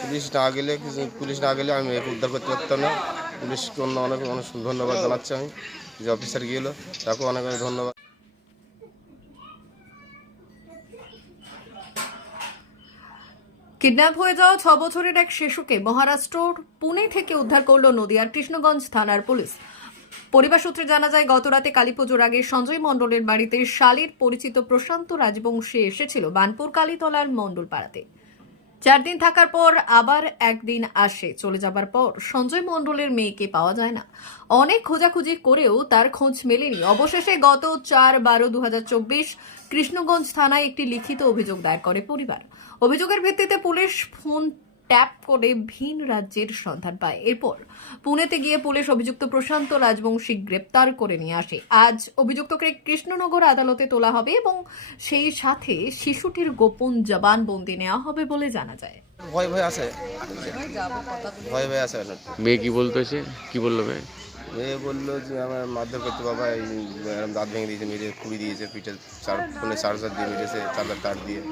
Police না গেলে আমি একে উদ্ধার করতে পারতাম না। পুলিশকে অনেক অনেক ধন্যবাদ জানাচ্ছি আমি, যে অফিসার গিয়েলো তাকেও অনেক অনেক ধন্যবাদ। কিডন্যাপ হয়ে যাওয়া 6 বছরের এক শিশুকে মহারাষ্ট্রর পুনে থেকে উদ্ধার করল নদিয়ার কৃষ্ণগঞ্জ থানার পুলিশ। পরিবার সূত্রে জানা যায়, গতরাতে কালীপুজোর আগে সঞ্জয় মণ্ডলের বাড়িতে শালীর পরিচিত প্রশান্ত রাজবংশী এসেছিল বানপুর কালীতলার মণ্ডল পাড়াতে। 4 দিন থাকার পর আবার একদিন আসে। চলে যাবার পর সঞ্জয় মণ্ডলের মেয়েকে পাওয়া যায় না। অনেক খোঁজাখুঁজি করেও তার খোঁজ মেলেনি। অবশেষে গত 4/12/2024 কৃষ্ণগঞ্জ থানায় একটি লিখিত অভিযোগ দায়ের করে পরিবার। অভিযোগের ভিত্তিতে পুলিশ ফোন ট্যাপ করে ভিন রাজ্যের সন্ধান পায়। এরপর পুনেতে গিয়ে পুলিশ অভিযুক্ত প্রশান্ত রাজবংশী গ্রেপ্তার করে নিয়ে আসে। আজ অভিযুক্তকে কৃষ্ণনগর আদালতে তোলা হবে এবং সেই সাথে শিশুটির গোপন জবানবন্দি নেওয়া হবে বলে জানা যায়। ভয় ভয় আছে, ভয় ভয় আছে। মেয়ে কি বলতেছে? কি বললো মেয়ে? মেয়ে বললো যে আমার মারধর করতে, বাবা এই দাঁত ভেঙে দিয়েছে, মেরে খুঁড়ি দিয়েছে, পিঠে ফোনে চার্জার দিয়ে মেরেছে, চার্জার তার দিয়ে।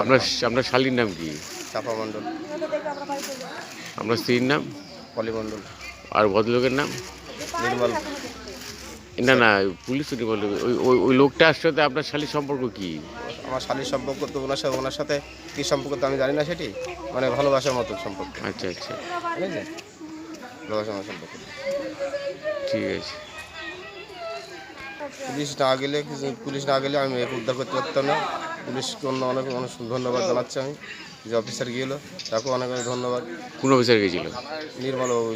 আপনার শালীর নাম কি? চাপা মণ্ডল। আপনার স্ত্রীর নাম? পলি মণ্ডল। আর ভদ্রলোকের নাম? নির্মল। না না, পুলিশ তো বললো। ওই লোকটার সাথে আপনার শালীর সম্পর্ক কি? আমার শালীর সম্পর্ক তো ওনার সাথে কী সম্পর্ক তো আমি জানি না, সেটি মানে ভালোবাসার মতো সম্পর্ক। আচ্ছা আচ্ছা, ঠিক আছে, ভালোবাসার মতো সম্পর্ক। ঠিক আছে। পুলিশ না গেলে আমি একে উদ্ধার করতে পারতাম না। পুলিশকে অনেক অনেক ধন্যবাদ জানাচ্ছি আমি, যে অফিসার গিয়েলো তাকেও অনেক অনেক ধন্যবাদ। কোন অফিসার গেছিল? নির্মল বাবু।